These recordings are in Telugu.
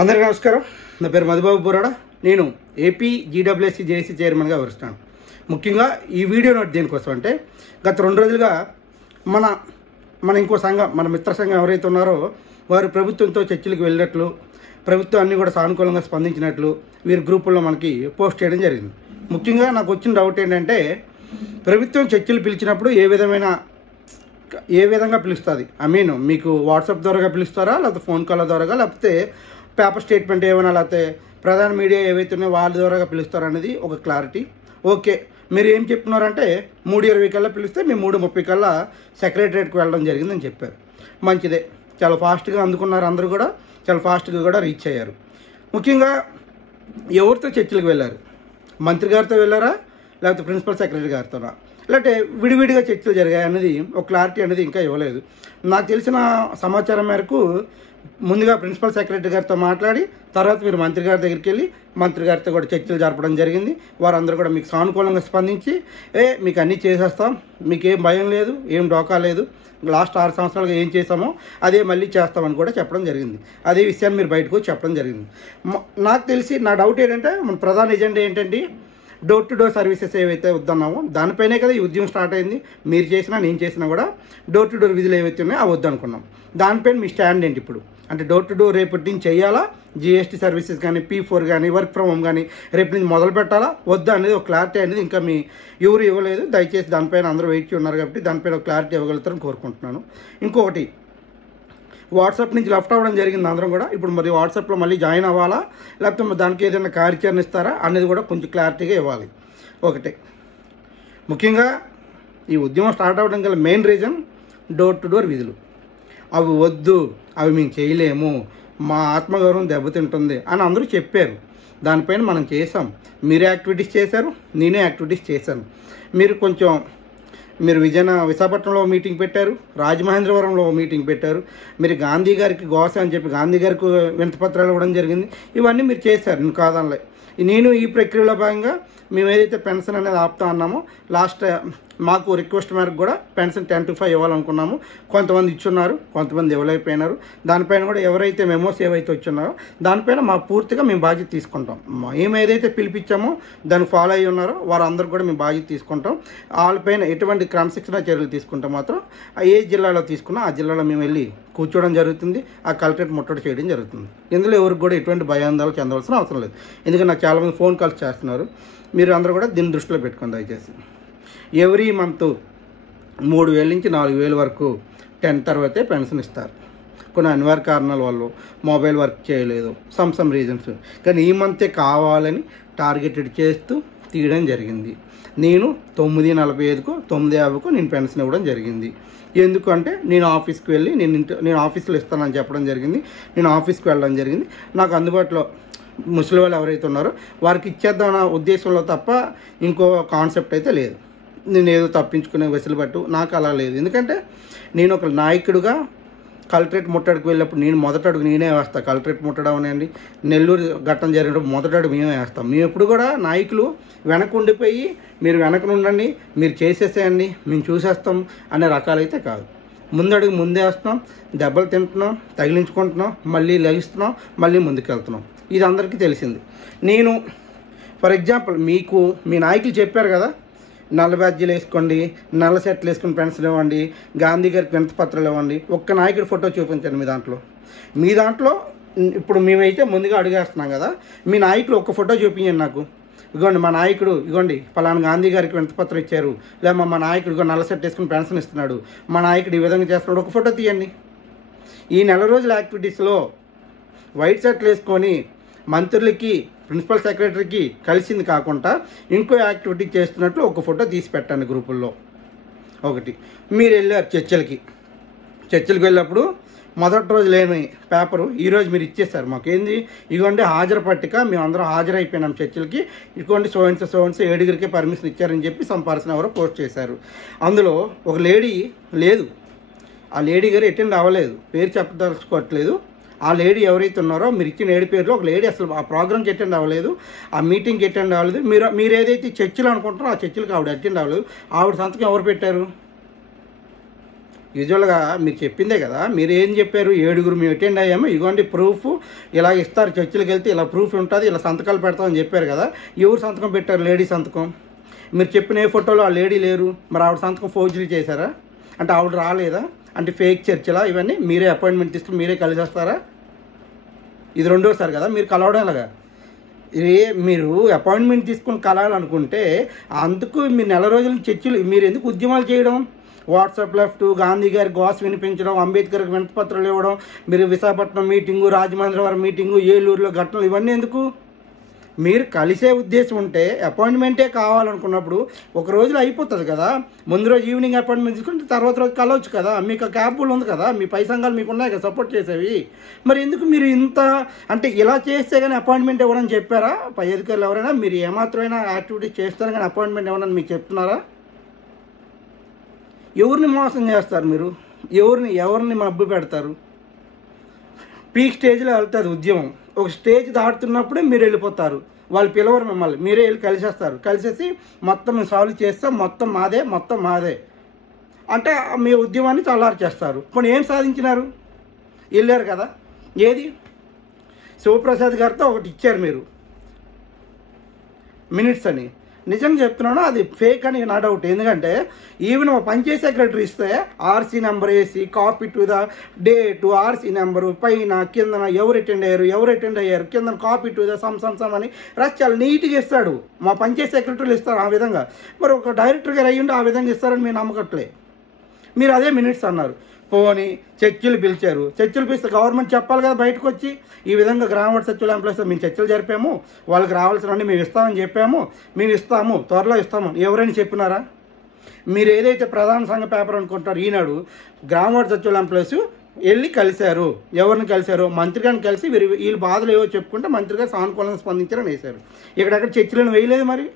అందరికీ నమస్కారం. నా పేరు మధుబాబు బోరాడ. నేను ఏపీ జీడబ్ల్యూఎస్సీ జేఏసీ చైర్మన్గా వరుస్తాను. ముఖ్యంగా ఈ వీడియో నోట్ దేనికోసం అంటే గత 2 రోజులుగా మన ఇంకో సంఘం, మన మిత్ర సంఘం ఎవరైతే ఉన్నారో వారు ప్రభుత్వంతో చర్చలకు వెళ్ళినట్లు, ప్రభుత్వం అన్నీ కూడా సానుకూలంగా స్పందించినట్లు వీరి గ్రూపుల్లో మనకి పోస్ట్ చేయడం జరిగింది. ముఖ్యంగా నాకు వచ్చిన డౌట్ ఏంటంటే, ప్రభుత్వం చర్చలు పిలిచినప్పుడు ఏ విధంగా పిలుస్తుంది? మీకు వాట్సాప్ ద్వారా పిలుస్తారా, లేకపోతే ఫోన్ కాల్ ద్వారా, లేకపోతే పేపర్ స్టేట్మెంట్ ఏమైనా, లేకపోతే ప్రధాన మీడియా ఏవైతే ఉన్నాయో వాళ్ళ ద్వారా పిలుస్తారా అనేది ఒక క్లారిటీ. ఓకే, మీరు ఏం చెప్తున్నారంటే 3:20 కల్లా పిలిస్తే మేము 3:30 కల్లా సెక్రటరియట్కి వెళ్ళడం జరిగిందని చెప్పారు. మంచిదే, చాలా ఫాస్ట్గా అందుకున్నారు. అందరూ కూడా చాలా ఫాస్ట్గా కూడా రీచ్ అయ్యారు. ముఖ్యంగా ఎవరితో చర్చలకు వెళ్ళారు? మంత్రి గారితో వెళ్ళారా, లేకపోతే ప్రిన్సిపల్ సెక్రటరీ గారితోనా, లేకపోతే విడివిడిగా చర్చలు జరిగాయి అనేది ఒక క్లారిటీ అనేది ఇంకా ఇవ్వలేదు. నాకు తెలిసిన సమాచారం మేరకు ముందుగా ప్రిన్సిపల్ సెక్రటరీ గారితో మాట్లాడి తర్వాత మీరు మంత్రి గారి దగ్గరికి వెళ్ళి మంత్రి గారితో కూడా చర్చలు జరపడం జరిగింది. వారందరూ కూడా మీకు సానుకూలంగా స్పందించి మీకు అన్నీ చేసేస్తాం, మీకేం భయం లేదు, ఏం డోకా లేదు, లాస్ట్ 6 సంవత్సరాలుగా ఏం చేసామో అదే మళ్ళీ చేస్తామని కూడా చెప్పడం జరిగింది. అదే విషయాన్ని మీరు బయటకు చెప్పడం జరిగింది. నాకు తెలిసి నా డౌట్ ఏంటంటే, మన ప్రధాన ఎజెండా ఏంటంటే డోర్ టు డోర్ సర్వీసెస్ ఏవైతే వద్దన్నామో దానిపైనే కదా ఈ ఉద్యమం స్టార్ట్ అయింది. మీరు చేసినా నేను చేసినా కూడా డోర్ టు డోర్ విధులు ఏవైతే ఉన్నాయో అవి వద్దనుకున్నాం. దానిపైన మీ స్టాండ్ ఏంటి? ఇప్పుడు అంటే డోర్ టు డోర్ రేపటి నుంచి చేయాలా, జిఎస్టీ సర్వీసెస్ కానీ, P4 కానీ, వర్క్ ఫ్రమ్ హోమ్ కానీ రేపు నుంచి మొదలు పెట్టాలా వద్దా అనేది ఒక క్లారిటీ అనేది ఇంకా మీ ఎవరు ఇవ్వలేదు. దయచేసి దానిపైన అందరూ వెయిట్ ఉన్నారు కాబట్టి దానిపైన ఒక క్లారిటీ ఇవ్వగలుగుతారని కోరుకుంటున్నాను. ఇంకొకటి, వాట్సాప్ నుంచి లెఫ్ట్ అవ్వడం జరిగింది అందరం కూడా. ఇప్పుడు మరి వాట్సాప్లో మళ్ళీ జాయిన్ అవ్వాలా, లేకపోతే దానికి ఏదైనా కార్యాచరణ ఇస్తారా అనేది కూడా కొంచెం క్లారిటీగా ఇవ్వాలి. ఒకటే, ముఖ్యంగా ఈ ఉద్యమం స్టార్ట్ అవ్వడం గల main reason door to door విధులు. అవి వద్దు, అవి మేము చేయలేము, మా ఆత్మగౌరవం దెబ్బతింటుంది అని అందరూ చెప్పారు. దానిపైన మనం చేసాం. మీరే యాక్టివిటీస్ చేశారు, నేనే యాక్టివిటీస్ చేశాను. మీరు విశాఖపట్నంలో మీటింగ్ పెట్టారు, రాజమహేంద్రవరంలో మీటింగ్ పెట్టారు. మీరు గాంధీ గారికి గోస అని చెప్పి గాంధీ గారికి వినతిపత్రాలు ఇవ్వడం జరిగింది. ఇవన్నీ మీరు చేశారు, నేను కాదనలే. నేను ఈ ప్రక్రియలో భాగంగా మేము ఏదైతే పెన్షన్ అనేది ఆపుతా అన్నామో లాస్ట్ మాకు రిక్వెస్ట్ మేరకు కూడా పెన్షన్ 10 to 5 ఇవ్వాలనుకున్నాము. కొంతమంది ఇచ్చున్నారు, కొంతమంది ఇవ్వలేకపోయినారు. దానిపైన కూడా ఎవరైతే మెమోస్ ఏవైతే వచ్చున్నారో దానిపైన పూర్తిగా మేము బాధ్యత తీసుకుంటాం. మేము ఏదైతే పిలిపించామో దాన్ని ఫాలో అయ్యి ఉన్నారో వారందరూ కూడా మేము బాధ్యత తీసుకుంటాం. వాళ్ళపైన ఎటువంటి క్రమశిక్షణ చర్యలు తీసుకుంటే మాత్రం ఏ జిల్లాలో తీసుకున్నా ఆ జిల్లాలో మేము వెళ్ళి కూర్చోవడం జరుగుతుంది. ఆ కలెక్టరేట్ ముట్టడి చేయడం జరుగుతుంది. ఇందులో ఎవరికి కూడా ఎటువంటి భయాందోళన చెందవలసిన అవసరం లేదు. ఎందుకంటే నాకు చాలామంది ఫోన్ కాల్స్ చేస్తున్నారు. మీరు అందరూ కూడా దీన్ని దృష్టిలో పెట్టుకోండి దయచేసి. ఎవ్రీ మంత్ 3,000 నుంచి 4,000 వరకు 10 తర్వాతే పెన్షన్ ఇస్తారు. కొన్ని అనివార్య కారణాల వల్ల మొబైల్ వర్క్ చేయలేదు, సమ్ రీజన్స్, కానీ ఈ మంతే కావాలని టార్గెటెడ్ చేస్తూ తీయడం జరిగింది. నేను 9:45కు 9:50కు నేను పెన్షన్ ఇవ్వడం జరిగింది. ఎందుకంటే నేను ఆఫీస్కి వెళ్ళి నేను ఆఫీస్లో ఇస్తానని చెప్పడం జరిగింది. నేను ఆఫీస్కి వెళ్ళడం జరిగింది. నాకు అందుబాటులో ముసలి వాళ్ళు ఎవరైతే ఉన్నారో వారికి ఇచ్చేద్దామన్న ఉద్దేశంలో తప్ప ఇంకో కాన్సెప్ట్ అయితే లేదు. నేను ఏదో తప్పించుకునే వెసులుబాటు నాకు అలా లేదు. ఎందుకంటే నేను ఒక నాయకుడిగా కలెక్టరేట్ ముట్టడికి వెళ్ళినప్పుడు నేను మొదటి అడుగు నేనే వేస్తాను. కలెక్టరేట్ ముట్టడం అనేయండి, నెల్లూరు ఘట్టం జరిగినప్పుడు మొదటి అడుగు మేమే వేస్తాం. మేము ఎప్పుడు కూడా నాయకులు వెనక ఉండిపోయి మీరు వెనక ఉండండి, మీరు చేసేసేయండి, మేము చూసేస్తాం అనే రకాలైతే కాదు. ముందడుగు ముందే వేస్తున్నాం, దెబ్బలు తింటున్నాం, తగిలించుకుంటున్నాం, మళ్ళీ లగిస్తున్నాం, మళ్ళీ ముందుకెళ్తున్నాం. ఇది అందరికీ తెలిసింది. నేను ఫర్ ఎగ్జాంపుల్ మీ నాయకులు చెప్పారు కదా, నల్ల బ్యాడ్జీలు వేసుకోండి, నల్ల సెట్లు వేసుకుని పెన్షన్ ఇవ్వండి, గాంధీ గారికి వినతి పత్రాలు ఇవ్వండి. ఒక్క నాయకుడి ఫోటో చూపించండి మీ దాంట్లో. ఇప్పుడు మేమైతే ముందుగా అడిగేస్తున్నాం కదా, మీ నాయకులు ఒక్క ఫోటో చూపించండి నాకు. ఇగోండి మా నాయకుడు, ఇగోండి పలానా గాంధీ గారికి వినతి పత్రం ఇచ్చారు, లేదా మా నాయకుడు ఇగో నల్ల సెట్ వేసుకుని పెన్షన్ ఇస్తున్నాడు, మా నాయకుడు ఈ విధంగా చేస్తున్నాడు, ఒక ఫోటో తీయండి. ఈ నెల రోజుల యాక్టివిటీస్లో వైట్ షర్ట్లు వేసుకొని మంత్రులకి, ప్రిన్సిపల్ సెక్రటరీకి కలిసింది కాకుండా ఇంకో యాక్టివిటీ చేస్తున్నట్లు ఒక ఫోటో తీసి పెట్టండి గ్రూపుల్లో. ఒకటి, మీరు వెళ్ళారు చర్చలకు వెళ్ళినప్పుడు మొదటి రోజు లేని పేపరు ఈరోజు మీరు ఇచ్చేస్తారు మాకు. ఏంది? ఇదిగోండి హాజరు పట్టిక, మేము అందరం హాజరైపోయినాం చర్చలకి, ఇదిగోండి సో 7 పర్మిషన్ ఇచ్చారని చెప్పి సంపార్సన ఎవరో పోస్ట్ చేశారు. అందులో ఒక లేడీ లేదు, ఆ లేడీ గారు అటెండ్ అవ్వలేదు, పేరు చెప్పదలుచుకోవట్లేదు. ఆ లేడీ ఎవరైతే ఉన్నారో మీరు ఇచ్చిన 7 పేర్లు ఒక లేడీ అసలు ఆ ప్రోగ్రామ్కి అటెండ్ అవ్వలేదు, ఆ మీటింగ్కి అటెండ్ అవ్వలేదు. మీరు ఏదైతే చర్చలు అనుకుంటారో ఆ చర్చలకు ఆవిడ అటెండ్ అవ్వలేదు. ఆవిడ సంతకం ఎవరు పెట్టారు? యూజువల్గా మీరు చెప్పిందే కదా, మీరు ఏం చెప్పారు, 7గురు మేము అటెండ్ అయ్యాము, ఇదిగోండి ప్రూఫ్, ఇలా ఇస్తారు, చర్చిలకు వెళ్తే ఇలా ప్రూఫ్ ఉంటుంది, ఇలా సంతకాలు పెడతామని చెప్పారు కదా. ఎవరు సంతకం పెట్టారు? లేడీ సంతకం. మీరు చెప్పిన ఏ ఫోటోలో ఆ లేడీ లేరు, మరి ఆవిడ సంతకం ఫోర్జరీ చేశారా? అంటే ఆవిడ రాలేదా? అంటే ఫేక్ చర్చిలా ఇవన్నీ? మీరే అపాయింట్మెంట్ తీసుకుని మీరే కలిసేస్తారా? ఇది రెండోసారి కదా మీరు కలవడం. అలాగా మీరు అపాయింట్మెంట్ తీసుకుని కలవాలనుకుంటే అందుకు మీరు నెల రోజుల చర్చలు, మీరు ఎందుకు ఉద్యమాలు చేయడం? వాట్సాప్ లెఫ్ట్, గాంధీ గారి గోస్ వినిపించడం, అంబేద్కర్కి వినతిపత్రాలు ఇవ్వడం, మీరు విశాఖపట్నం మీటింగు, రాజమహేంద్రవరం మీటింగు, ఏలూరులో ఘటనలు, ఇవన్నీ ఎందుకు? మీరు కలిసే ఉద్దేశం ఉంటే అపాయింట్మెంటే కావాలనుకున్నప్పుడు ఒక రోజులో అయిపోతుంది కదా. ముందు రోజు ఈవినింగ్ అపాయింట్మెంట్ తీసుకుంటే తర్వాత రోజు కలవచ్చు కదా. మీకు క్యాబుల్ ఉంది కదా, మీ పై సంఘాలు మీకు ఉన్నాయి కదా సపోర్ట్ చేసేవి. మరి ఎందుకు మీరు ఇంత అంటే ఇలా చేస్తే కానీ అపాయింట్మెంట్ ఇవ్వడని చెప్పారా పై అధికారులు ఎవరైనా? మీరు ఏమాత్రమైనా యాక్టివిటీస్ చేస్తారు కానీ అపాయింట్మెంట్ ఇవ్వనని మీకు చెప్తున్నారా? ఎవరిని మోసం చేస్తారు మీరు? ఎవరిని మబ్బు పెడతారు? పీక్ స్టేజ్లో వెళ్తుంది ఉద్యమం. ఒక స్టేజ్ దాటుతున్నప్పుడే మీరు వెళ్ళిపోతారు. వాళ్ళు పిలవరు మిమ్మల్ని, మీరే వెళ్ళి కలిసేస్తారు. కలిసేసి మొత్తం సాల్వ్ చేస్తాం, మొత్తం మాదే అంటే మీ ఉద్యమాన్ని చల్లారు చేస్తారు. కొన్ని ఏం సాధించినారు? వెళ్ళారు కదా. ఏది? శివప్రసాద్ గారితో ఒకటి ఇచ్చారు మీరు, మినిట్స్ అని. నిజంగా చెప్తున్నాను, అది ఫేక్ అని నా డౌట్. ఎందుకంటే ఈవెన్ మా పంచాయత్ సెక్రటరీ ఇస్తే ఆర్సీ నెంబర్ వేసి copy to the date, RC number పైన కిందన ఎవరు అటెండ్ అయ్యారు కింద కాపీ టు ద సమ్ అని రాసి చాలా నీట్గా ఇస్తాడు. మా పంచాయత్ సెక్రటరీలు ఇస్తారు ఆ విధంగా. మరి ఒక డైరెక్టర్ గారు అయ్యుండి ఆ విధంగా ఇస్తారని మీరు నమ్మకట్లే. మీరు అదే మినిట్స్ అన్నారు. పోనీ చర్చలు పిలిచారు, చర్చలు పిలిస్తే గవర్నమెంట్ చెప్పాలి కదా బయటకు వచ్చి, ఈ విధంగా గ్రామ సచివాలయ ఎంప్లాయీస్ మేము చర్చలు జరిపాము, వాళ్ళకి రావాల్సినవన్నీ మేము ఇస్తామని చెప్పాము, మేము ఇస్తాము, త్వరలో ఇస్తాము. ఎవరైనా చెప్పినారా? మీరు ఏదైతే ప్రధాన సంఘ పేపర్ అనుకుంటారు ఈనాడు, గ్రామ సచివాలయ ఎంప్లాయీస్ వెళ్ళి కలిశారు. ఎవరిని కలిశారు? మంత్రి గారిని కలిసి వీళ్ళు బాధలు ఏవో చెప్పుకుంటే మంత్రి గారు సానుకూలంగా స్పందించారని వేశారు. ఇక్కడెక్కడ చర్చలను వేయలేదు. మరి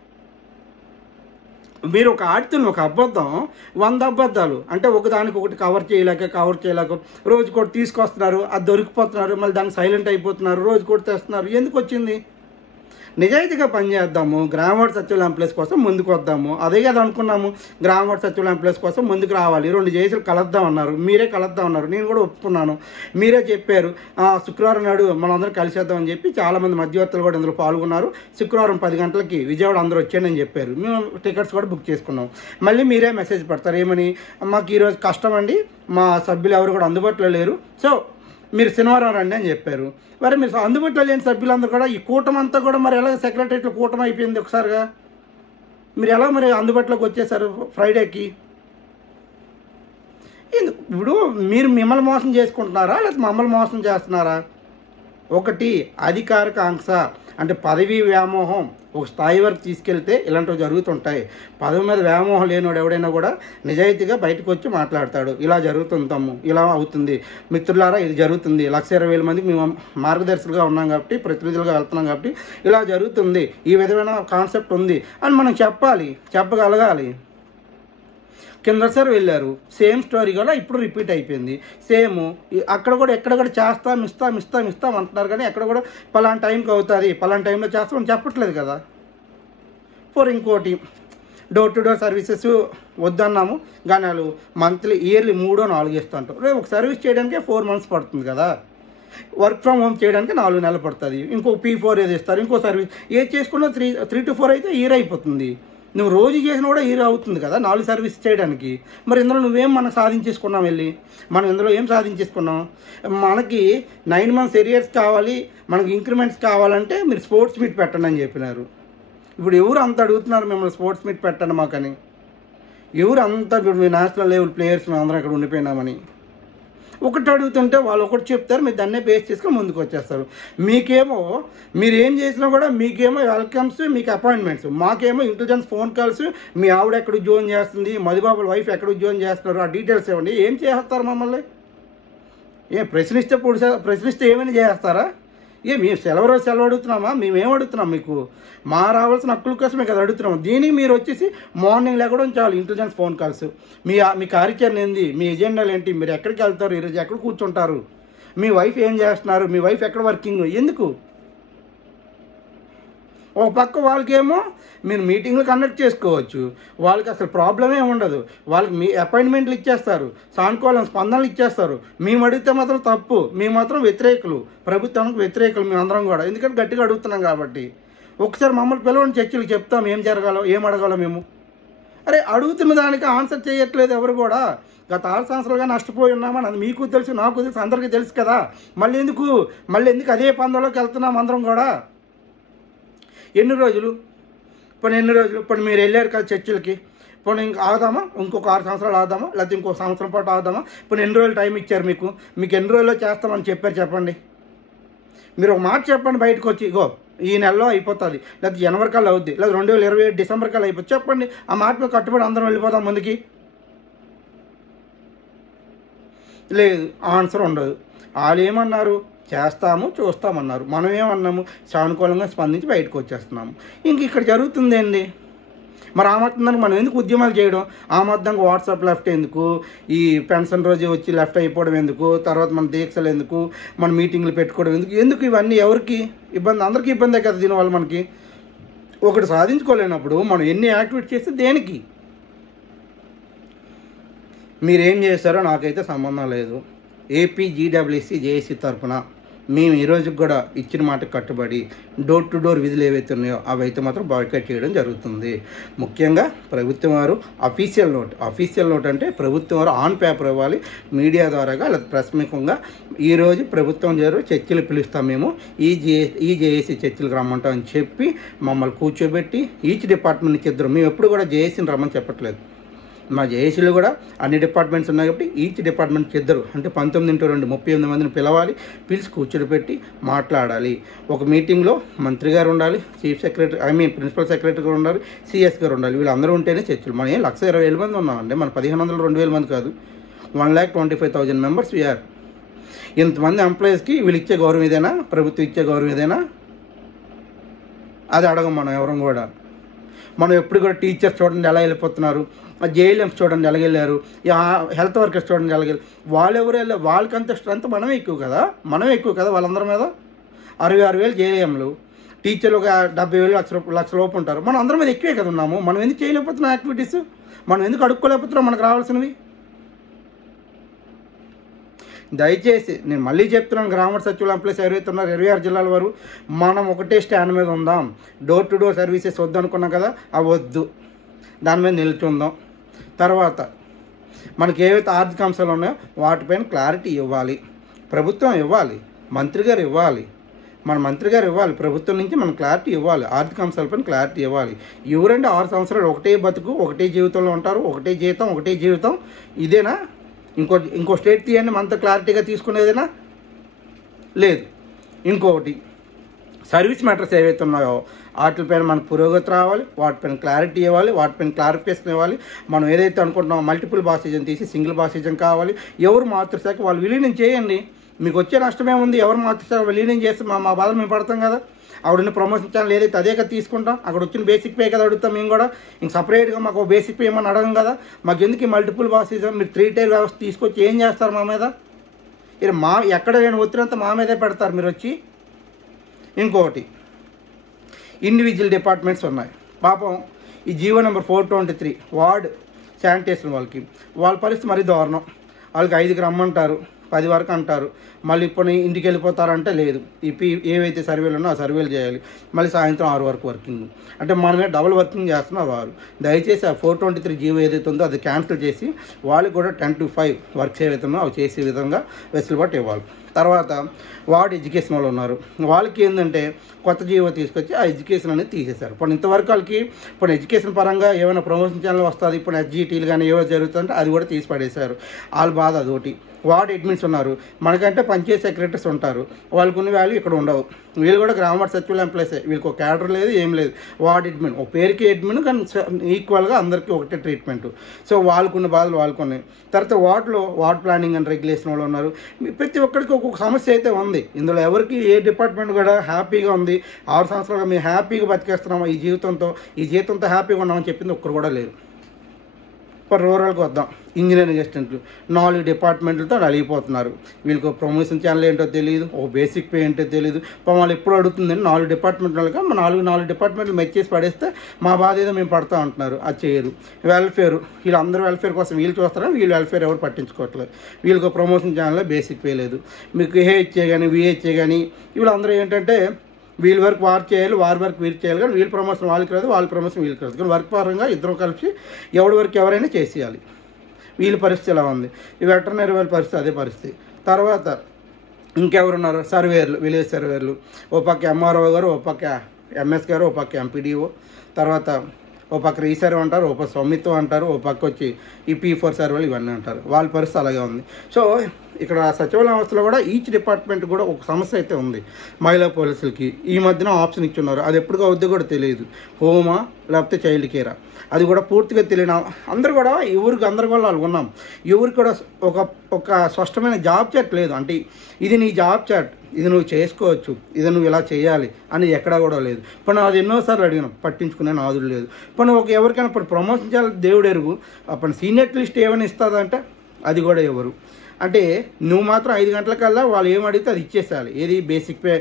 మీరు ఒక ఆడుతున్న ఒక అబద్ధం 100 అబద్ధాలు అంటే ఒకదానికి ఒకటి కవర్ చేయలేక రోజుకోటి తీసుకొస్తున్నారు, అది దొరికిపోతున్నారు, మళ్ళీ దాన్ని సైలెంట్ అయిపోతున్నారు, రోజుకోటి తెస్తున్నారు. ఎందుకు వచ్చింది? నిజాయితీగా పనిచేద్దాము, గ్రామ వార్డు సచివాలయ ఎంప్లాయీస్ కోసం ముందుకు వద్దాము. అదే కదా అనుకున్నాము, గ్రామ వార్డు సచివాలయ ఎంప్లాయీస్ కోసం ముందుకు రావాలి, 2 జేసీలు కలుద్దాం అన్నారు, మీరే కలుద్దాం అన్నారు, నేను కూడా ఒప్పుకున్నాను. మీరే చెప్పారు శుక్రవారం నాడు మనందరం కలిసేద్దామని చెప్పి చాలామంది మధ్యవర్తులు కూడా ఇందులో పాల్గొన్నారు. శుక్రవారం 10 గంటలకి విజయవాడ అందరూ వచ్చానని చెప్పారు. మేము టికెట్స్ కూడా బుక్ చేసుకున్నాం. మళ్ళీ మీరే మెసేజ్ పెడతారు ఏమని, మాకు ఈరోజు కష్టం అండి, మా సభ్యులు ఎవరు కూడా అందుబాటులో లేరు, సో మీరు శనివారం రండి అని చెప్పారు. మరి మీరు అందుబాటులో లేని సభ్యులందరూ కూడా ఈ కూటమి అంతా కూడా మరి ఎలా సెక్రటరీలో కూటమి అయిపోయింది ఒకసారిగా? మీరు ఎలా మరి అందుబాటులోకి వచ్చేసారు ఫ్రైడేకి? ఇప్పుడు మీరు మిమ్మల్ని మోసం చేసుకుంటున్నారా లేదా మమ్మల్ని మోసం చేస్తున్నారా? ఒకటి అధికారిక ఆంక్ష అంటే పదవీ వ్యామోహం ఒక స్థాయి వరకు తీసుకెళ్తే ఇలాంటివి జరుగుతుంటాయి. పదవి మీద వ్యామోహం లేనివాడు ఎవడైనా కూడా నిజాయితీగా బయటకు వచ్చి మాట్లాడతాడు. ఇలా జరుగుతుంటాము, ఇలా అవుతుంది మిత్రులారా, ఇది జరుగుతుంది, 1,20,000 మందికి మేము మార్గదర్శకులుగా ఉన్నాం కాబట్టి, ప్రతినిధులుగా వెళ్తున్నాం కాబట్టి ఇలా జరుగుతుంది, ఈ విధమైన కాన్సెప్ట్ ఉంది అని మనం చెప్పగలగాలి. కిందసారి వెళ్ళారు, సేమ్ స్టోరీ కూడా ఇప్పుడు రిపీట్ అయిపోయింది. సేమ్ అక్కడ కూడా ఎక్కడ కూడా ఇస్తాం అంటున్నారు, కానీ ఎక్కడ కూడా పలానా టైంకి అవుతుంది, పలానా టైంలో చేస్తామని చెప్పట్లేదు కదా. ఇంకోటి డోర్ టు డోర్ సర్వీసెస్ వద్దన్నాము, కానీ వాళ్ళు మంత్లీ ఇయర్లీ 3-4 ఇస్తుంటారు. రేపు ఒక సర్వీస్ చేయడానికి 4 months పడుతుంది కదా. వర్క్ ఫ్రమ్ హోమ్ చేయడానికి 4 నెలలు పడుతుంది. ఇంకో P4 ఏది ఇస్తారు, ఇంకో సర్వీస్ ఏది చేసుకున్నా 3 to 4 అయితే ఇయర్ అయిపోతుంది. నువ్వు రోజు చేసినా కూడా ఇయర్ అవుతుంది కదా 4 సర్వీస్ చేయడానికి. మరి ఇందులో మనం సాధించేసుకున్నాం మనం ఇందులో ఏం సాధించేసుకున్నాం? మనకి 9 months ఎరియర్స్ కావాలి, మనకి ఇంక్రిమెంట్స్ కావాలంటే మీరు స్పోర్ట్స్ మీట్ పెట్టండి అని చెప్పినారు. ఇప్పుడు ఎవరు అంత అడుగుతున్నారు మిమ్మల్ని స్పోర్ట్స్ మీట్ పెట్టండి మాకని? ఎవరు అంతా ఇప్పుడు మీ నేషనల్ లెవెల్ ప్లేయర్స్ మేము అందరం అక్కడ ఉండిపోయినామని ఒకటి అడుగుతుంటే వాళ్ళు ఒకటి చెప్తారు, మీరు దాన్నే బేస్ చేసుకొని ముందుకు వచ్చేస్తారు. మీకేమో మీరు ఏం చేసినా కూడా మీకేమో వెల్కమ్స్, మీకు అపాయింట్మెంట్స్, మాకేమో ఇంటెలిజెన్స్ ఫోన్ కాల్స్, మీ ఆవిడ ఎక్కడ ఉద్యోగం చేస్తుంది, మధుబాబుల వైఫ్ ఎక్కడ ఉద్యోగం చేస్తున్నారు, ఆ డీటెయిల్స్ ఇవ్వండి. ఏం చేస్తారు మమ్మల్ని? ప్రశ్నిస్తే ఏమైనా చేస్తారా? మేము సెలవు అడుగుతున్నామా? మేమేం అడుగుతున్నాం? మీకు రావాల్సిన హక్కుల కోసమే కదా అడుగుతున్నాము. దీనికి మీరు వచ్చేసి మార్నింగ్ లేకుండా చాలు ఇంటెలిజెన్స్ ఫోన్ కాల్స్, మీ కార్యాచరణ ఏంది, మీ ఎజెండాలు ఏంటి, మీరు ఎక్కడికి వెళ్తారు, ఈరోజు ఎక్కడ కూర్చుంటారు, మీ వైఫ్ ఏం చేస్తున్నారు, మీ వైఫ్ ఎక్కడ వర్కింగ్, ఎందుకు? ఒక పక్క వాళ్ళకేమో మీరు మీటింగ్లు కండక్ట్ చేసుకోవచ్చు, వాళ్ళకి అసలు ప్రాబ్లమే ఉండదు, వాళ్ళకి మీ అపాయింట్మెంట్లు ఇచ్చేస్తారు, సానుకూల స్పందనలు ఇచ్చేస్తారు. మేము అడిగితే మాత్రం తప్పు, మేము మాత్రం వ్యతిరేకులు, ప్రభుత్వానికి వ్యతిరేకులు మేమందరం కూడా, ఎందుకంటే గట్టిగా అడుగుతున్నాం కాబట్టి. ఒకసారి మమ్మల్ని పిలవండి, చర్చలు చెప్తాం ఏం జరగాలో ఏం అడగాలో మేము. అరే అడుగుతున్న దానికి ఆన్సర్ చేయట్లేదు ఎవరు కూడా. గత 6 సంవత్సరాలుగా నష్టపోయి ఉన్నామని అది మీకు తెలుసు, నాకు తెలుసు, అందరికీ తెలుసు కదా. మళ్ళీ ఎందుకు అదే పందంలోకి వెళ్తున్నాం అందరం కూడా. ఎన్ని రోజులు ఇప్పుడు మీరు వెళ్ళారు కదా చర్చలకి, ఇప్పుడు ఇంక ఆగుదామా, ఇంకొక 6 సంవత్సరాలు ఆగుదామా, లేకపోతే ఇంకో సంవత్సరం పాటు ఆగుదామా? ఇప్పుడు ఎన్ని రోజులు టైం ఇచ్చారు మీకు ఎన్ని రోజుల్లో చేస్తామని చెప్పారు చెప్పండి. మీరు ఒక మాట చెప్పండి బయటకు వచ్చి, ఇగో ఈ నెలలో అయిపోతుంది, లేకపోతే జనవరి కల్లా అవుద్ది, లేదా 2027 డిసెంబర్ కల్లా అయిపోతుంది, చెప్పండి. ఆ మాట మీద కట్టుబడి అందరం వెళ్ళిపోదాం ముందుకి. లేదు, ఆన్సర్ ఉండదు. వాళ్ళు ఏమన్నారు, చేస్తాము చూస్తామన్నారు. మనం ఏమన్నాము, సానుకూలంగా స్పందించి బయటకు వచ్చేస్తున్నాము. ఇంక ఇక్కడ జరుగుతుంది ఏంటి మరి? ఆ మొత్తానికి మనం ఎందుకు ఉద్యమాలు చేయడం? ఆ మొత్తంగా వాట్సాప్ లెఫ్ట్ ఎందుకు, ఈ పెన్షన్ రోజు వచ్చి లెఫ్ట్ అయిపోవడం ఎందుకు, తర్వాత మన దీక్షలు ఎందుకు, మన మీటింగ్లు పెట్టుకోవడం ఎందుకు ఇవన్నీ ఎవరికి ఇబ్బంది? అందరికీ ఇబ్బందే కదా దీనివల్ల. మనకి ఒకటి సాధించుకోలేనప్పుడు మనం ఎన్ని యాక్టివిటీ చేస్తే దేనికి? మీరేం చేస్తారో నాకైతే సంబంధం లేదు. ఏపీ జీడబ్ల్యూసీ జేఏసీ తరఫున మేము ఈరోజుకి కూడా ఇచ్చిన మాట కట్టుబడి డోర్ టు డోర్ విధులు ఏవైతే ఉన్నాయో అవి అయితే మాత్రం బాయ్కాట్ చేయడం జరుగుతుంది. ముఖ్యంగా ప్రభుత్వం వారు అఫీషియల్ నోట్ అంటే ప్రభుత్వం వారు ఆన్ పేపర్ ఇవ్వాలి, మీడియా ద్వారాగా లేదా ప్రశ్నికంగా ఈరోజు ప్రభుత్వం గారు చర్చలు పిలుస్తాం, మేము ఈ జేఏసీ చర్చలకు రమ్మంటాం అని చెప్పి మమ్మల్ని కూర్చోబెట్టి ఈచ్ డిపార్ట్మెంట్ నుంచి ఇద్దరు, మేము ఎప్పుడు కూడా జేఏసీని రమ్మని చెప్పట్లేదు. మా జేఏసీలో కూడా అన్ని డిపార్ట్మెంట్స్ ఉన్నాయి కాబట్టి ఈచ్ డిపార్ట్మెంట్కి ఇద్దరు, అంటే 19x2 38 మందిని పిలిచి కూర్చోబెట్టి మాట్లాడాలి. ఒక మీటింగ్లో మంత్రి గారు ఉండాలి, చీఫ్ సెక్రటరీ ప్రిన్సిపల్ సెక్రటరీ గారు ఉండాలి, సిఎస్ గారు ఉండాలి. వీళ్ళందరూ ఉంటేనే చర్చలు. మనం 1,20,000 మంది ఉన్నామండి, మన 1,500 2,000 మంది కాదు, 1,25,000 మెంబర్స్ వీఆర్. ఇంతమంది ఎంప్లాయీస్కి వీళ్ళు ఇచ్చే గౌరవం ఏదైనా, ప్రభుత్వం ఇచ్చే గౌరవం ఏదైనా? అది అడగం మనం ఎవరం కూడా. మనం ఎప్పుడు కూడా టీచర్స్ చూడండి ఎలా వెళ్ళిపోతున్నారు, జేఎల్ఎంస్ చూడండి ఎలా వెళ్ళారు, హెల్త్ వర్కర్స్ చూడండి ఎలా వెళ్ళారు. వాళ్ళెవరు వెళ్ళారు, వాళ్ళకంత స్ట్రెంత్ మనమే ఎక్కువ కదా వాళ్ళందరి మీద. 66,000 జేఎల్ఎంలు, టీచర్లు ఒక 70,000 లక్ష లోపు ఉంటారు. మనం అందరి మీద ఎక్కువే కదా ఉన్నాము. మనం ఎందుకు చేయలేకపోతున్నాం యాక్టివిటీస్? మనం ఎందుకు అడుక్కోలేకపోతున్నాం మనకు రావాల్సినవి? దయచేసి నేను మళ్ళీ చెప్తున్నాను, గ్రామ సచివాలయ ఎంప్లాయీస్ ఎవరైతే ఉన్నారు 26 జిల్లాల వారు, మనం ఒకటే స్టాండ్ మీద ఉందాం. డోర్ టు డోర్ సర్వీసెస్ వద్దు అనుకున్నాం కదా, అవి వద్దు, దాని మీద నిల్చుందాం. తర్వాత మనకి ఏవైతే ఆర్థిక అంశాలు ఉన్నాయో వాటిపైన క్లారిటీ ఇవ్వాలి, ప్రభుత్వం ఇవ్వాలి, మంత్రి గారు ఇవ్వాలి, ప్రభుత్వం నుంచి మనం క్లారిటీ ఇవ్వాలి, ఆర్థిక అంశాలపైన క్లారిటీ ఇవ్వాలి. ఎవరంటే 6 సంవత్సరాలు ఒకటే బతుకు, ఒకటే జీవితంలో ఉంటారు, ఒకటే జీవితం ఇదేనా? ఇంకో స్టేట్ తీయండి, మనతో క్లారిటీగా తీసుకునేదేనా? లేదు. ఇంకొకటి, సర్వీస్ మ్యాటర్స్ ఏవైతే ఉన్నాయో వాటిపైన మనకు పురోగతి రావాలి, వాటిపైన క్లారిటీ ఇవ్వాలి, వాటిపైన క్లారిఫికేషన్ ఇవ్వాలి. మనం ఏదైతే అనుకుంటున్నామో మల్టిపుల్ బాసిజం తీసి సింగిల్ బాసిజం కావాలి. ఎవరు మాతృశాఖ వాళ్ళు విలీనం చేయండి, మీకు వచ్చే నష్టమేముంది? ఎవరు మాతృశాఖ విలీనం చేస్తే మా బాధలు మేము పడతాం కదా. ఆవిడ ప్రమోషన్ ఛానల్ ఏదైతే అదే కదా తీసుకుంటాం, అక్కడ వచ్చిన బేసిక్ పే కదా అడుగుతాం మేము కూడా. ఇంక సపరేట్గా మాకు బేసిక్ పే ఏమని అడగం కదా. మాకు ఎందుకు మల్టిపుల్ బాసిజం? మీరు 3 టైర్ వ్యవస్థ తీసుకొచ్చి ఏం చేస్తారు మా మీద? ఇది ఎక్కడ నేను ఒత్తిడంతా మా మీదే పెడతారు మీరు వచ్చి. ఇంకొకటి, ఇండివిజువల్ డిపార్ట్మెంట్స్ ఉన్నాయి పాపం. ఈ జీవో నెంబర్ 423 వార్డ్ శానిటేషన్ వాళ్ళ పరిస్థితి మరీ దారుణం. వాళ్ళకి 5కి రమ్మంటారు, 10 వరకు అంటారు, మళ్ళీ ఇప్పుడు ఇంటికి వెళ్ళిపోతారంటే లేదు. ఏవైతే సర్వేలు ఉన్నాయో ఆ సర్వేలు చేయాలి, మళ్ళీ సాయంత్రం 6 వరకు వర్కింగ్. అంటే మనమే డబుల్ వర్కింగ్ చేస్తున్నారు వారు. దయచేసి ఆ 423 జీవో ఏదైతే ఉందో అది క్యాన్సిల్ చేసి వాళ్ళకి కూడా 10 to 5 వర్క్స్ ఏవైతే ఉన్నాయో అవి చేసే విధంగా వెసులుబాటు ఇవ్వాలి. తర్వాత వార్డ్ ఎడ్యుకేషన్ వాళ్ళు ఉన్నారు, వాళ్ళకి ఏంటంటే కొత్త జీవో తీసుకొచ్చి ఆ ఎడ్యుకేషన్ అనేది తీసేశారు. ఇప్పుడు ఇంతవరకు వాళ్ళకి ఇప్పుడు ఎడ్యుకేషన్ పరంగా ఏమైనా ప్రమోషన్ ఛానల్ వస్తుంది, ఇప్పుడు ఎస్జిటీలు కానీ ఏవో జరుగుతుంటే అది కూడా తీసి పడేశారు. వాళ్ళ బాధ అదొకటి. వార్డ్ అడ్మిన్స్ ఉన్నారు, మనకంటే పంచాయతీ సెక్రటరీస్ ఉంటారు, వాళ్ళకు ఉన్న వాల్యూ ఇక్కడ ఉండవు. వీళ్ళు కూడా గ్రామ సచివాలయ ఎంప్లాయీసే, వీళ్ళకి ఒక క్యాడర్ లేదు, ఏం లేదు. వార్డ్ అడ్మిన్ ఒక పేరుకి అడ్మిన్, కానీ ఈక్వల్గా అందరికీ ఒకటే ట్రీట్మెంట్. సో వాళ్ళకున్న బాధలు వాళ్ళకున్నాయి. తర్వాత వార్డ్ ప్లానింగ్ అండ్ రెగ్యులేషన్ వాళ్ళు ఉన్నారు. ప్రతి ఒక్కరికి ఒక్కొక్క సమస్య అయితే ఉంది. ఇందులో ఎవరికి ఏ డిపార్ట్మెంట్ కూడా హ్యాపీగా ఉంది 6 సంవత్సరాలుగా మేము హ్యాపీగా బతికేస్తున్నాము ఈ జీవితంతో హ్యాపీగా ఉన్నామని చెప్పింది ఒక్కరు కూడా లేరు. ఇప్పుడు రూరల్కి వద్దాం. ఇంజనీరింగ్ అసిస్టెంట్లు 4 డిపార్ట్మెంట్లతో నలిగిపోతున్నారు. వీళ్ళకి ప్రమోషన్ ఛానల్ ఏంటో తెలియదు, ఒక బేసిక్ పే ఏంటో తెలియదు. వాళ్ళు ఎప్పుడు అడుగుతుందండి 4 డిపార్ట్మెంట్లుగా నాలుగు డిపార్ట్మెంట్లు మెచ్చేసి పడేస్తే మా బాధ ఏదో మేము పడతా ఉంటున్నారు. అది చేయరు. వెల్ఫేర్, వీళ్ళందరూ వెల్ఫేర్ కోసం వీళ్ళు చూస్తారా, వీళ్ళు వెల్ఫేర్ ఎవరు పట్టించుకోవట్లేదు. వీళ్ళకి ప్రమోషన్ ఛానల్లో బేసిక్ పే లేదు. మీకు ఏహెచ్ఏ కానీ విహెచ్ఏ కానీ వీళ్ళందరూ ఏంటంటే వీళ్ళ వర్క్ వారు చేయాలి, వారి వర్క్ వీళ్ళు చేయాలి. కానీ వీళ్ళ ప్రమోషన్ వాళ్ళకి రాదు, వాళ్ళ ప్రమోషన్ వీళ్ళకి రాదు. కానీ వర్క్ పరంగా ఇద్దరు కలిసి ఎవరి వర్క్ ఎవరైనా చేసేయాలి. వీళ్ళ పరిస్థితి ఎలా ఉంది. ఈ వెటర్నరీ వాళ్ళ పరిస్థితి అదే పరిస్థితి. తర్వాత ఇంకెవరున్నారు, సర్వేర్లు, విలేజ్ సర్వేర్లు. ఓ పక్క ఎంఆర్ఓ గారు, ఓ పక్క ఎంఎస్ గారు, ఓ పక్క ఎంపీడీఓ, తర్వాత ఓ పక్క రీసర్వ్ అంటారు, ఓ పక్క స్వామిత్వం అంటారు, ఓ పక్క వచ్చి ఈ P4 సర్వేలు ఇవన్నీ అంటారు. వాళ్ళ పరిస్థితి అలాగే ఉంది. సో ఇక్కడ సచివాలయ వ్యవస్థలో కూడా ఈచ్ డిపార్ట్మెంట్ కూడా ఒక సమస్య అయితే ఉంది. మహిళా పోలీసులకి ఈ మధ్యన ఆప్షన్ ఇచ్చున్నారు. అది ఎప్పటికో అవుద్దో కూడా తెలియదు. హోమా లేకపోతే చైల్డ్ కేరా, అది కూడా పూర్తిగా తెలియని అందరూ కూడా ఎవరికి గందరగోళాలు ఉన్నాం. ఎవరికి కూడా ఒక స్పష్టమైన జాబ్ చాట్ లేదు. అంటే ఇది నీ జాబ్ చాట్, ఇది నువ్వు చేసుకోవచ్చు, ఇది నువ్వు ఇలా చేయాలి అని ఎక్కడా కూడా లేదు. ఇప్పుడు అది ఎన్నోసార్లు అడిగినాం, పట్టించుకునే నాదుడు లేదు. ఇప్పుడు ఎవరికైనా ఇప్పుడు ప్రమోషన్ చేయాలి దేవుడు ఎరుగు. అప్పుడు సీనియర్ లిస్ట్ ఏమైనా ఇస్తుందంటే అది కూడా ఎవరు. అంటే నువ్వు మాత్రం 5 గంటలకల్లా వాళ్ళు ఏం అడిగితే అది ఇచ్చేసేయాలి. ఏది బేసిక్ పే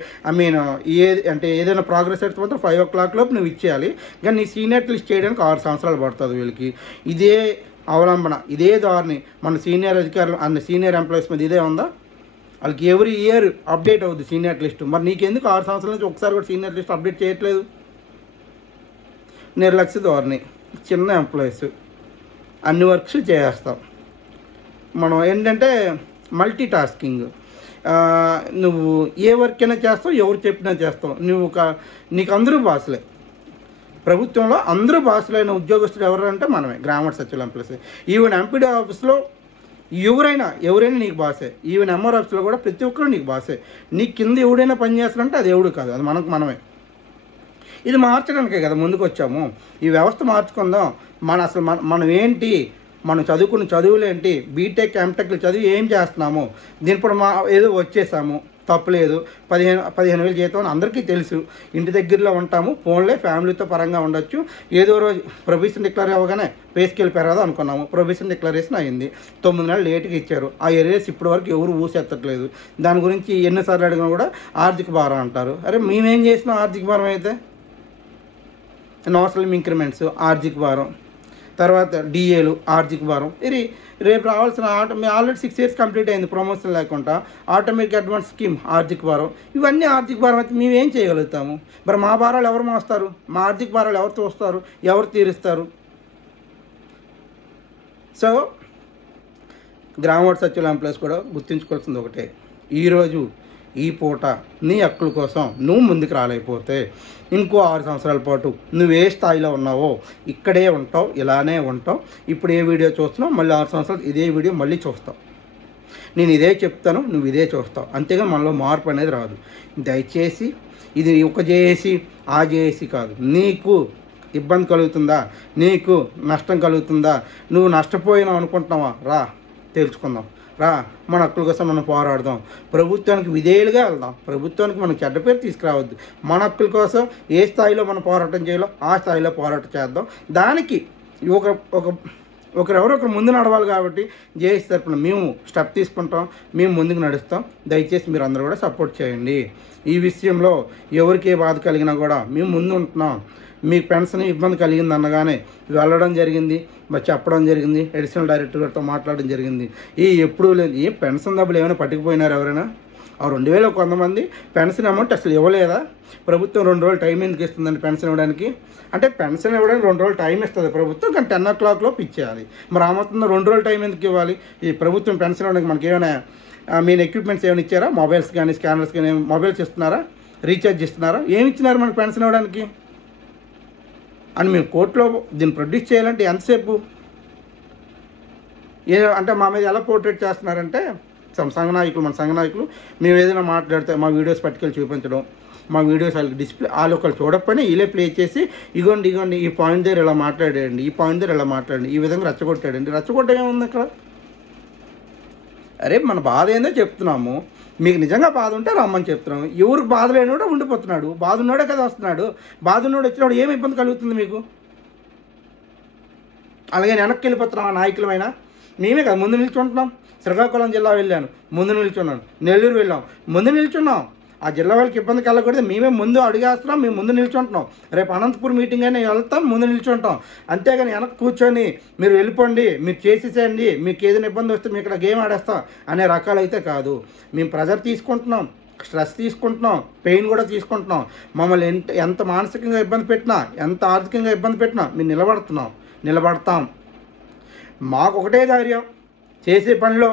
అంటే ఏదైనా ప్రోగ్రెస్ అయితే మాత్రం 5 o'clock లోపు నువ్వు ఇచ్చేయాలి. కానీ నీ సీనియర్ లిస్ట్ చేయడానికి 6 సంవత్సరాలు పడుతుంది వీళ్ళకి. ఇదే అవలంబన, ఇదే దారిని మన సీనియర్ అధికారులు అన్న సీనియర్ ఎంప్లాయీస్ మీద ఇదే ఉందా? వాళ్ళకి ఎవ్రీ ఇయర్ అప్డేట్ అవుతుంది సీనియర్ లిస్ట్. మరి నీకెందుకు 6 సంవత్సరాల నుంచి ఒకసారి కూడా సీనియర్ లిస్ట్ అప్డేట్ చేయట్లేదు? నిర్లక్ష్య ధోరణి. చిన్న ఎంప్లాయీస్ అన్ని వర్క్స్ చేస్తాం మనం. ఏంటంటే మల్టీ టాస్కింగ్. నువ్వు ఏ వర్క్ అయినా చేస్తావు, ఎవరు చెప్పినా చేస్తావు. నీకు అందరూ బాసులే. ప్రభుత్వంలో అందరూ బాసులైన ఉద్యోగస్తులు ఎవరంటే మనమే, గ్రామ సచివాలయ ఎంప్లాయీస్. ఈవెన్ ఎంపీడీ ఆఫీస్లో ఎవరైనా నీకు బాసే. ఈవెన్ ఎంఆర్ ఆఫీస్లో కూడా ప్రతి ఒక్కరు నీకు బాసే. నీ కింద ఎవడైనా పని చేస్తారంటే అది ఎవడు కాదు, అది మనమే. ఇది మార్చడానికే కదా ముందుకు వచ్చాము. ఈ వ్యవస్థ మార్చుకుందాం. మనం ఏంటి, మనం చదువుకున్న చదువులేంటి, బీటెక్ ఎంటెక్లు చదివి ఏం చేస్తున్నాము, దీనిప్పుడు ఏదో వచ్చేసాము, తప్పులేదు. 15,000 జీతం అందరికీ తెలుసు. ఇంటి దగ్గరలో ఉంటాము, ఫోన్లే, ఫ్యామిలీతో పరంగా ఉండొచ్చు. ఏదో రోజు ప్రొవిజన్ డిక్లేర్ అవ్వగానే పే స్కేల్ పెరగదు అనుకున్నాము. ప్రొవిజన్ డిక్లరేషన్ అయింది, 9 నెలలు లేట్గా ఇచ్చారు. ఆ ఏరియాస్ ఇప్పటి వరకు ఎవరు ఊసెత్తట్లేదు. దాని గురించి ఎన్నిసార్లు అడిగినా కూడా ఆర్థిక భారం అంటారు. అరే మేమేం చేసినాం ఆర్థిక భారం అయితే? నోషనల్ ఇంక్రిమెంట్స్ ఆర్థిక భారం, తర్వాత డిఏలు ఆర్థిక భారం. ఇది రేపు రావాల్సిన ఆల్రెడీ 6 years కంప్లీట్ అయింది ప్రమోషన్ లేకుండా. ఆటోమేటిక్ అడ్వాన్స్ స్కీమ్ ఆర్థిక భారం. ఇవన్నీ ఆర్థిక భారం అయితే మేమేం చేయగలుగుతాము? మరి మా భారాలు ఎవరు మోస్తారు? మా ఆర్థిక భారాలు ఎవరు చూస్తారు, ఎవరు తీరుస్తారు? సో గ్రామ సచివాలయ ఎంప్లాయీస్ కూడా గుర్తుంచుకోవాల్సింది ఒకటే, ఈరోజు ఈ పూట నీ హక్కుల కోసం నువ్వు ముందుకు రాలేకపోతే ఇంకో 6 సంవత్సరాల పాటు నువ్వు ఏ స్థాయిలో ఉన్నావో ఇక్కడే ఉంటావు, ఇలానే ఉంటావు. ఇప్పుడు ఏ వీడియో చూస్తున్నావు, మళ్ళీ 6 సంవత్సరాలు ఇదే వీడియో మళ్ళీ చూస్తావు. నేను ఇదే చెప్తాను, నువ్వు ఇదే చూస్తావు. అంతేగా మనలో మార్పు అనేది రాదు. దయచేసి ఇది ఒక జేఏసీ ఆ జేఏసీ కాదు. నీకు ఇబ్బంది కలుగుతుందా, నీకు నష్టం కలుగుతుందా, నువ్వు నష్టపోయినావు అనుకుంటున్నావా, రా తెలుసుకుందాం, రా మన హక్కుల కోసం మనం పోరాడదాం. ప్రభుత్వానికి విధేయులుగా వెళ్దాం. ప్రభుత్వానికి మనం చెడ్డ పేరు తీసుకురావద్దు. మన హక్కుల కోసం ఏ స్థాయిలో మనం పోరాటం చేయాలో ఆ స్థాయిలో పోరాటం చేద్దాం. దానికి ఒకరెవరొకరు ముందు నడవాలి. కాబట్టి జేఏసీ తరపున మేము స్టెప్ తీసుకుంటాం, మేము ముందుకు నడుస్తాం. దయచేసి మీరు అందరూ కూడా సపోర్ట్ చేయండి. ఈ విషయంలో ఎవరికి ఏ బాధ కలిగినా కూడా మేము ముందు ఉంటున్నాం. మీకు పెన్షన్ ఇబ్బంది కలిగింది అనగానే వెళ్ళడం జరిగింది, మరి చెప్పడం జరిగింది, అడిషనల్ డైరెక్టర్ గారితో మాట్లాడడం జరిగింది. ఎప్పుడూ లేదు. ఏ పెన్షన్ డబ్బులు ఏమైనా పట్టుకుపోయినారు ఎవరైనా? ఆ 2000 కొంతమంది పెన్షన్ అమౌంట్ అసలు ఇవ్వలేదా? ప్రభుత్వం 2 రోజులు టైం ఎందుకు ఇస్తుందండి పెన్షన్ ఇవ్వడానికి? అంటే పెన్షన్ ఇవ్వడానికి 2 రోజులు టైం ఇస్తుంది ప్రభుత్వం, కానీ 10 o'clock లోపు ఇచ్చేయాలి. మరి ఆ మొత్తం 2 రోజులు టైం ఎందుకు ఇవ్వాలి? ఈ ప్రభుత్వం పెన్షన్ ఇవ్వడానికి మనకి ఏమైనా మెయిన్ ఎక్విప్మెంట్స్ ఏమైనా ఇచ్చారా? మొబైల్స్ కానీ స్కానర్స్ కానీ మొబైల్స్ ఇస్తున్నారా? రీఛార్జ్ ఇస్తున్నారా? ఏమి ఇచ్చినారు మనకు పెన్షన్ ఇవ్వడానికి? అని మేము కోర్టులో దీన్ని ప్రొడ్యూస్ చేయాలంటే ఎంతసేపు? అంటే మా మీద ఎలా పోర్ట్రేట్ చేస్తున్నారంటే మన సంఘ నాయకులు మేము ఏదైనా మాట్లాడితే మా వీడియోస్ పట్టుకెళ్ళి చూపించడం, మా వీడియోస్ వాళ్ళకి డిస్ప్లే వాళ్ళు ఒకళ్ళు చూడకపోయినా వీళ్ళే ప్లే చేసి ఇగోండి ఈ పాయింట్ దగ్గర ఇలా మాట్లాడండి, ఈ పాయింట్ దగ్గర ఇలా మాట్లాడండి, ఈ విధంగా రెచ్చగొట్టాడండి. రెచ్చగొట్టడం ఏముంది అక్కడ? అరే మన బాధ ఏందో చెప్తున్నాము. మీకు నిజంగా బాధ ఉంటే రమ్మని చెప్తున్నాము. ఎవరికి బాధ లేనివాడు ఉండిపోతున్నాడు, బాధ ఉన్నాడే కదా వస్తున్నాడు. బాధ ఉన్నాడు వచ్చినాడు ఏమి ఇబ్బంది కలుగుతుంది మీకు? అలాగే వెనక్కి వెళ్ళిపోతున్నాం ఆ నాయకులమైనా. మేమే కదా ముందు నిల్చుంటున్నాం. శ్రీకాకుళం జిల్లా వెళ్ళాను, ముందు నిల్చున్నాను. నెల్లూరు వెళ్ళాం, ముందు నిల్చున్నాం. ఆ జిల్లా వాళ్ళకి ఇబ్బంది కలగకూడదు, మేమే ముందు అడిగేస్తున్నాం, మేము ముందు నిల్చుంటున్నాం. రేపు అనంతపురం మీటింగ్ అయినా వెళ్తాం, ముందు నిల్చుంటాం. అంతేగాని వెనక్కి కూర్చొని మీరు వెళ్ళిపోండి, మీరు చేసేసేయండి, మీకు ఏదైనా ఇబ్బంది వస్తే మేము ఇక్కడ గేమ్ ఆడేస్తాం అనే రకాలైతే కాదు. మేము ప్రెజర్ తీసుకుంటున్నాం, స్ట్రెస్ తీసుకుంటున్నాం, పెయిన్ కూడా తీసుకుంటున్నాం. మమ్మల్ని ఎంత మానసికంగా ఇబ్బంది పెట్టినా, ఎంత ఆర్థికంగా ఇబ్బంది పెట్టినా మేము నిలబడతాం. మాకు ఒకటే ధైర్యం, చేసే పనిలో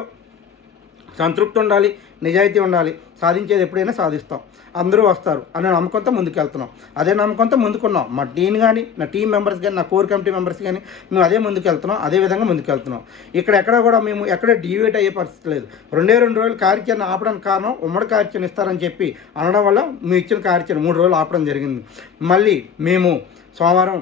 సంతృప్తి ఉండాలి, నిజాయితీ ఉండాలి. సాధించేది ఎప్పుడైనా సాధిస్తాం, అందరూ వస్తారు అనే నమ్మకంతో ముందుకెళ్తున్నాం. అదే నమ్మకంతో ముందుకున్నాం. మా టీం కానీ, నా టీం మెంబర్స్ కానీ, నా కోర్ కమిటీ మెంబర్స్ కానీ మేము అదే ముందుకెళ్తున్నాం, అదే విధంగా ముందుకెళ్తున్నాం. ఎక్కడ కూడా మేము ఎక్కడ డివేట్ అయ్యే పరిస్థితి లేదు. 2 రోజులు కార్యాచరణ ఆపడానికి కారణం ఉమ్మడి కార్యాచరణ ఇస్తారని చెప్పి అనడం వల్ల మేము ఇచ్చిన కార్యాచరణ 3 రోజులు ఆపడం జరిగింది. మళ్ళీ మేము సోమవారం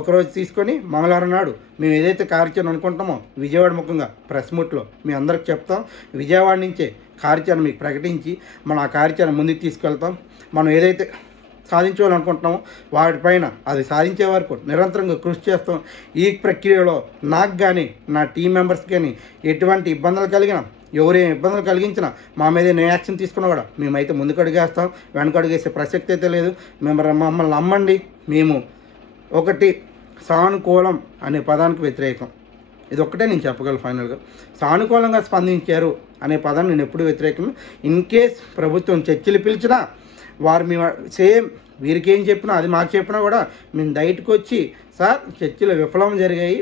ఒకరోజు తీసుకొని మంగళవారం నాడు మేము ఏదైతే కార్యాచరణ అనుకుంటామో విజయవాడ ముఖంగా ప్రెస్ మీట్లో మీ అందరికి చెప్తాం. విజయవాడ నుంచే కార్యాచరణ మీకు ప్రకటించి మనం ఆ కార్యాచరణ ముందుకు తీసుకెళ్తాం. మనం ఏదైతే సాధించాలనుకుంటున్నామో వాటిపైన అది సాధించే వరకు నిరంతరంగా కృషి చేస్తాం. ఈ ప్రక్రియలో నాకు కానీ, నా టీం మెంబర్స్ కానీ ఎటువంటి ఇబ్బందులు కలిగినా, ఎవరేం ఇబ్బందులు కలిగించినా మా మీద ఏ యాక్షన్ తీసుకున్నా కూడా మేమైతే ముందుకు అడిగేస్తాం, వెనక అడిగేసే ప్రసక్తి అయితే లేదు. మమ్మల్ని నమ్మండి. మేము ఒకటి సానుకూలం అనే పదానికి వ్యతిరేకం. ఇది ఒక్కటే నేను చెప్పగలను ఫైనల్గా. సానుకూలంగా స్పందించారు అనే పదాన్ని నేను ఎప్పుడు వ్యతిరేకం. ఇన్ కేస్ ప్రభుత్వం చర్చలు పిలిచినా వారు మేము సేమ్ వీరికి ఏం చెప్పినా అది మాకు చెప్పినా కూడా మేము బయటకు వచ్చి సార్ చర్చలు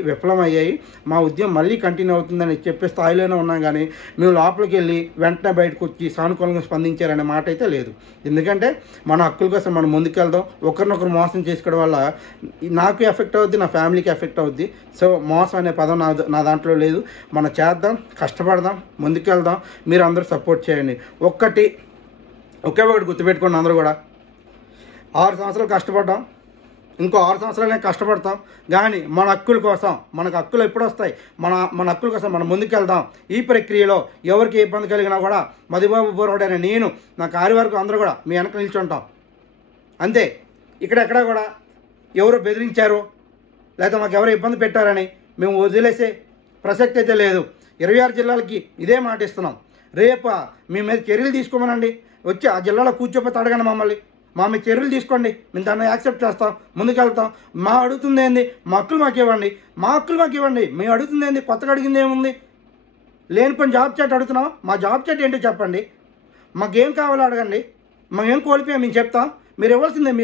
విఫలమయ్యాయి, మా ఉద్యమం మళ్ళీ కంటిన్యూ అవుతుందని చెప్పే స్థాయిలోనే ఉన్నాం. కానీ మేము లోపలికి వెళ్ళి వెంటనే బయటకు వచ్చి సానుకూలంగా స్పందించారనే మాట అయితే లేదు. ఎందుకంటే మన హక్కుల కోసం మనం ముందుకెళ్దాం. ఒకరినొకరు మోసం చేసుకోవడం వల్ల నాకు ఎఫెక్ట్ అవుద్ది, నా ఫ్యామిలీకి ఎఫెక్ట్ అవుద్ది. సో మోసం అనే పదం నా దాంట్లో లేదు. మనం చేద్దాం, కష్టపడదాం, ముందుకెళ్దాం. మీరు అందరూ సపోర్ట్ చేయండి. ఒకే ఒకటి గుర్తుపెట్టుకోండి అందరూ కూడా. 6 సంవత్సరాలు కష్టపడ్డాం, ఇంకో 6 సంవత్సరాలనే కష్టపడతాం. కానీ మన హక్కుల కోసం, మనకు హక్కులు ఎప్పుడు వస్తాయి, మన హక్కుల కోసం మనం ముందుకెళ్దాం. ఈ ప్రక్రియలో ఎవరికి ఇబ్బంది కలిగినా కూడా మధుబాబు బోరవడైన నేను, నా కార్యవర్గం అందరూ కూడా మీ వెనక నిల్చుంటాం. అంతే. ఇక్కడెక్కడ కూడా ఎవరు బెదిరించారు లేదా మాకు ఎవరు ఇబ్బంది పెట్టారని మేము వదిలేసే ప్రసక్తి అయితే లేదు. 26 జిల్లాలకి ఇదే మాట ఇస్తున్నాం. రేపు మీ మీద చర్యలు తీసుకోమనండి, వచ్చి ఆ జిల్లాలో కూర్చోపోతే అడగండి మమ్మల్ని. మా మీద చర్యలు తీసుకోండి, మేము దాన్ని యాక్సెప్ట్ చేస్తాం, ముందుకెళ్తాం. మా అడుగుతుంది ఏంది, మా హక్కులు మాకు ఇవ్వండి. మేము అడుగుతుంది ఏంది, కొత్తగా అడిగింది ఏముంది? లేని పని జాబ్ చాట్ అడుగుతున్నాం. మా జాబ్ చాట్ ఏంటో చెప్పండి, మాకేం కావాలో అడగండి. మేము ఏం కోల్పోయాం మేము చెప్తాం. మీరు ఇవ్వాల్సిందే.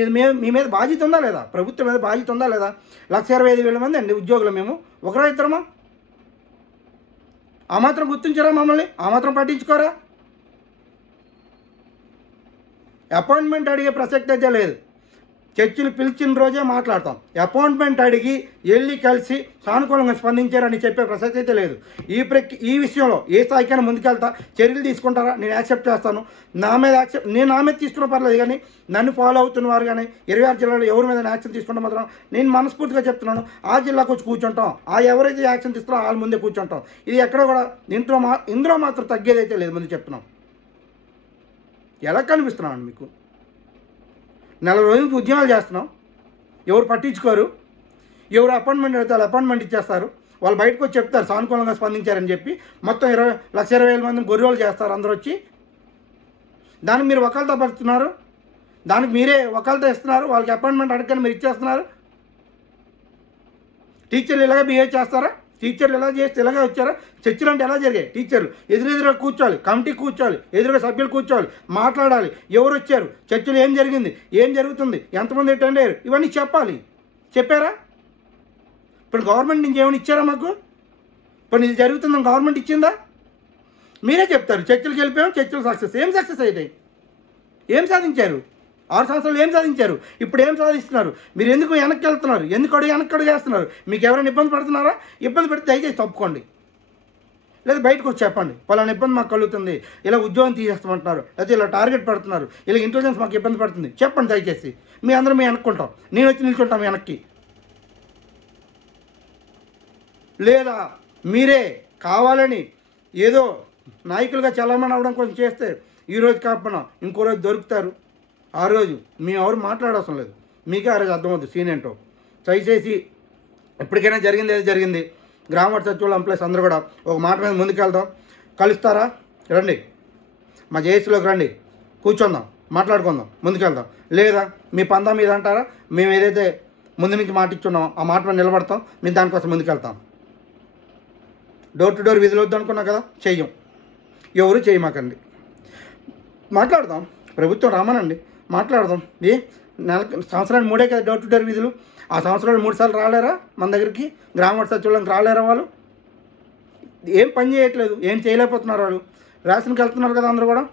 మీ మీద బాధ్యత ఉందా లేదా, ప్రభుత్వం మీద బాధ్యత ఉందా లేదా? 125,000 మంది అండి ఉద్యోగులు మేము, ఒకరో ఇద్దరమా? ఆ మాత్రం గుర్తించారా మమ్మల్ని? ఆ మాత్రం పట్టించుకోరా? అపాయింట్మెంట్ అడిగే ప్రసక్తి అయితే లేదు. చర్చలు పిలిచిన రోజే మాట్లాడతాం. అపాయింట్మెంట్ అడిగి వెళ్ళి కలిసి సానుకూలంగా స్పందించారని చెప్పే ప్రసక్తి అయితే లేదు. ఈ విషయంలో ఏ స్థాయికైనా ముందుకెళ్తా, చర్యలు తీసుకుంటారా, నేను యాక్సెప్ట్ చేస్తాను. నా మీద తీసుకున్న పర్లేదు. కానీ నన్ను ఫాలో అవుతున్న వారు కానీ 26 జిల్లాలో ఎవరి మీద యాక్షన్ తీసుకుంటాం మాత్రం నేను మనస్ఫూర్తిగా చెప్తున్నాను, ఆ జిల్లాకు వచ్చి కూర్చుంటాం. ఎవరైతే యాక్షన్ తీసుకున్నారో వాళ్ళ ముందే కూర్చుంటాం. ఇది ఎక్కడ కూడా ఇందులో మాత్రం తగ్గేదైతే లేదు. ముందు చెప్తున్నాం. ఎలా కనిపిస్తున్నాను మీకు? 40 రోజులకి ఉద్యమాలు చేస్తున్నాం, ఎవరు పట్టించుకోరు. ఎవరు అపాయింట్మెంట్ అడిగితే అపాయింట్మెంట్ ఇచ్చేస్తారు. వాళ్ళు బయటకు వచ్చి చెప్తారు సానుకూలంగా స్పందించారని చెప్పి. మొత్తం 1,20,000 మందిని గొర్రెలు చేస్తారు అందరూ వచ్చి. దానికి మీరు వకాల్తా పడుతున్నారు, దానికి మీరే వకాల్తా ఇస్తున్నారు. వాళ్ళకి అపాయింట్మెంట్ అడగని మీరు ఇచ్చేస్తున్నారు. టీచర్లు ఇలాగే బిహేవ్ చేస్తారా? టీచర్లు ఎలా చేస్తే ఇలాగే వచ్చారా? చర్చలు అంటే ఎలా జరిగాయి? టీచర్లు ఎదురుగా కూర్చోవాలి, కమిటీ కూర్చోవాలి, ఎదురుగా సభ్యులు కూర్చోవాలి, మాట్లాడాలి. ఎవరు వచ్చారు, చర్చలు ఏం జరిగింది, ఏం జరుగుతుంది, ఎంతమంది అటెండ్ అయ్యారు, ఇవన్నీ చెప్పాలి. చెప్పారా? ఇప్పుడు గవర్నమెంట్ నుంచి ఏమైనా ఇచ్చారా మాకు? ఇప్పుడు ఇది జరుగుతుందని గవర్నమెంట్ ఇచ్చిందా? మీరే చెప్తారు చర్చలకు వెళ్ళిపోయాం, చర్చలు సక్సెస్. ఏం సక్సెస్ అయ్యాయి? ఏం సాధించారు? 6 సంవత్సరాలు ఏం సాధించారు? ఇప్పుడు ఏం సాధిస్తున్నారు? మీరు ఎందుకు వెనక్కి వెళ్తున్నారు? ఎందుకు వెనక్కి వేస్తున్నారు? మీకు ఎవరైనా ఇబ్బంది పడుతున్నారా? ఇబ్బంది పెడితే దయచేసి తప్పుకోండి, లేదా బయటకు వచ్చి చెప్పండి. పలానా ఇబ్బంది మాకు కలుగుతుంది, ఇలా ఉద్యోగం తీసేస్తామంటున్నారు, లేకపోతే ఇలా టార్గెట్ పడుతున్నారు, ఇలా ఇంటెలిజెన్స్ మాకు ఇబ్బంది పడుతుంది, చెప్పండి దయచేసి. మీ అందరం మేము వెనక్కుంటాం, నేను వచ్చి నిల్చుంటాం వెనక్కి. లేదా మీరే కావాలని ఏదో నాయకులుగా చలామణి అవ్వడం కోసం చేస్తే ఈరోజు కాకపోయినా ఇంకో రోజు దొరుకుతారు. ఆ రోజు మేము ఎవరు మాట్లాడవసరం లేదు, మీకే ఆ రోజు అర్థమవుతుంది సీన్ ఏంటో. దయచేసి ఇప్పటికైనా జరిగింది ఏది జరిగింది. గ్రామ వార్డు సచివాలయం ఎంప్లాయీస్ అందరూ కూడా ఒక మాట మీద ముందుకెళ్దాం. కలుస్తారా? రండి, మా జేఏసీలోకి రండి, కూర్చుందాం, మాట్లాడుకుందాం, ముందుకెళ్దాం. లేదా మీ పందా మీద అంటారా? మేము ఏదైతే ముందు నుంచి మాట ఇచ్చున్నామో ఆ మాట మీద నిలబడతాం, మేము దానికోసం ముందుకెళ్తాం. డోర్ టు డోర్ విధులు వద్దు అనుకున్నాం కదా, చెయ్యం. ఎవరు చేయమాకండి, మాట్లాడదాం. ప్రభుత్వం రామనండి, మాట్లాడదాం. సంవత్సరానికి 3 కదా డోర్ టు డోర్ విధులు. ఆ సంవత్సరాలు 3 సార్లు రాలేరా మన దగ్గరికి? గ్రామ వార్డు సచివాలయంకి రాలేరా వాళ్ళు? ఏం పని చేయట్లేదు, ఏం చేయలేకపోతున్నారు వాళ్ళు. రేషన్కి వెళ్తున్నారు కదా, అందరూ కూడా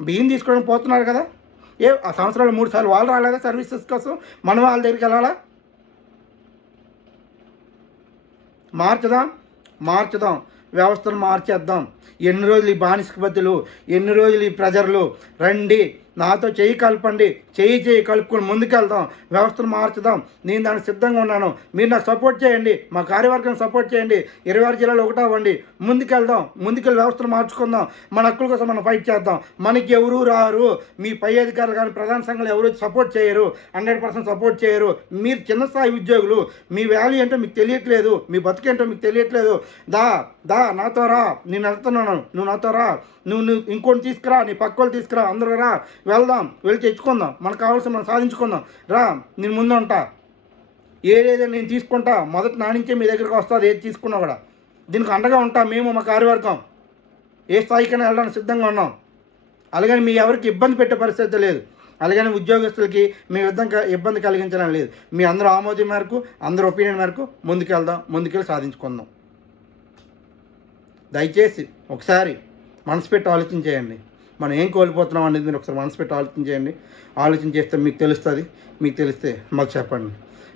బియ్యం తీసుకోవడానికి పోతున్నారు కదా. ఆ సంవత్సరాలు 3 సార్లు వాళ్ళు రాలేదా సర్వీసెస్ కోసం? మనం వాళ్ళ దగ్గరికి వెళ్ళాలా? మార్చుదాం, వ్యవస్థను మార్చేద్దాం. ఎన్ని రోజులు ఈ బానిసకు బదులు, ఎన్ని రోజులు ఈ ప్రజలు? రండి, నాతో చెయ్యి కలపండి, చెయ్యి కలుపుకొని ముందుకెళ్దాం, వ్యవస్థను మార్చుదాం. నేను దానికి సిద్ధంగా ఉన్నాను. మీరు నాకు సపోర్ట్ చేయండి, మా కార్యవర్గం సపోర్ట్ చేయండి. 26 జిల్లాలు ఒకటా అవ్వండి, ముందుకెళ్దాం, ముందుకెళ్ళి వ్యవస్థను మార్చుకుందాం. మన హక్కుల కోసం మనం ఫైట్ చేద్దాం. మనకి ఎవరూ రారు, మీ పై అధికారులు కానీ ప్రధాన సంఘాలు ఎవరు సపోర్ట్ చేయరు, 100% సపోర్ట్ చేయరు. మీరు చిన్న స్థాయి ఉద్యోగులు, మీ వాల్యూ ఏంటో మీకు తెలియట్లేదు, మీ బతుకేంటో మీకు తెలియట్లేదు. నాతో రా, నేను వెళ్తున్నాను, నువ్వు నాతో రా, నువ్వు ఇంకోటి తీసుకురా, నీ పక్క వాళ్ళు తీసుకురా, అందరూ రా, వెళ్దాం, వెళ్ళి తెచ్చుకుందాం, మనకు కావాల్సిన మనం సాధించుకుందాం. రా, నేను ముందు ఉంటా, ఏదైతే నేను తీసుకుంటా, మొదటి నా నుంచే మీ దగ్గరికి వస్తుంది. ఏది తీసుకున్నా కూడా దీనికి అండగా ఉంటా. మేము మా కార్యవర్గం ఏ స్థాయికైనా వెళ్ళడానికి సిద్ధంగా ఉన్నాం. అలాగని మీ ఎవరికి ఇబ్బంది పెట్టే పరిస్థితి లేదు. అలాగని ఉద్యోగస్తులకి మీ ఇబ్బంది కలిగించడం లేదు. మీ అందరూ ఆమోదం మేరకు, అందరూ ఒపీనియన్ మేరకు ముందుకెళ్ళి సాధించుకుందాం. దయచేసి ఒకసారి మనసు పెట్టి ఆలోచించేయండి. మనం ఏం కోల్పోతున్నాం అనేది మీరు ఒకసారి మనసు పెట్టి ఆలోచించేయండి. ఆలోచన చేస్తే మీకు తెలుస్తుంది. మీకు తెలిస్తే మాకు చెప్పండి.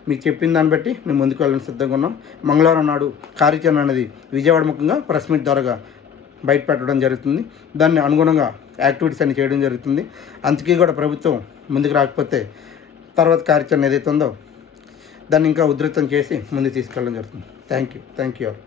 మీకు చెప్పిన దాన్ని బట్టి మేము ముందుకు వెళ్ళడానికి సిద్ధంగా ఉన్నాం. మంగళవారం నాడు కార్యాచరణ అనేది విజయవాడ ముఖంగా ప్రెస్ మీట్ ద్వారా బయట పెట్టడం జరుగుతుంది. దాన్ని అనుగుణంగా యాక్టివిటీస్ అన్ని చేయడం జరుగుతుంది. అందుకే కూడా ప్రభుత్వం ముందుకు రాకపోతే తర్వాత కార్యాచరణ ఏదైతే ఉందో దాన్ని ఇంకా ఉధృతం చేసి ముందుకు తీసుకెళ్ళడం జరుగుతుంది. Thank you all.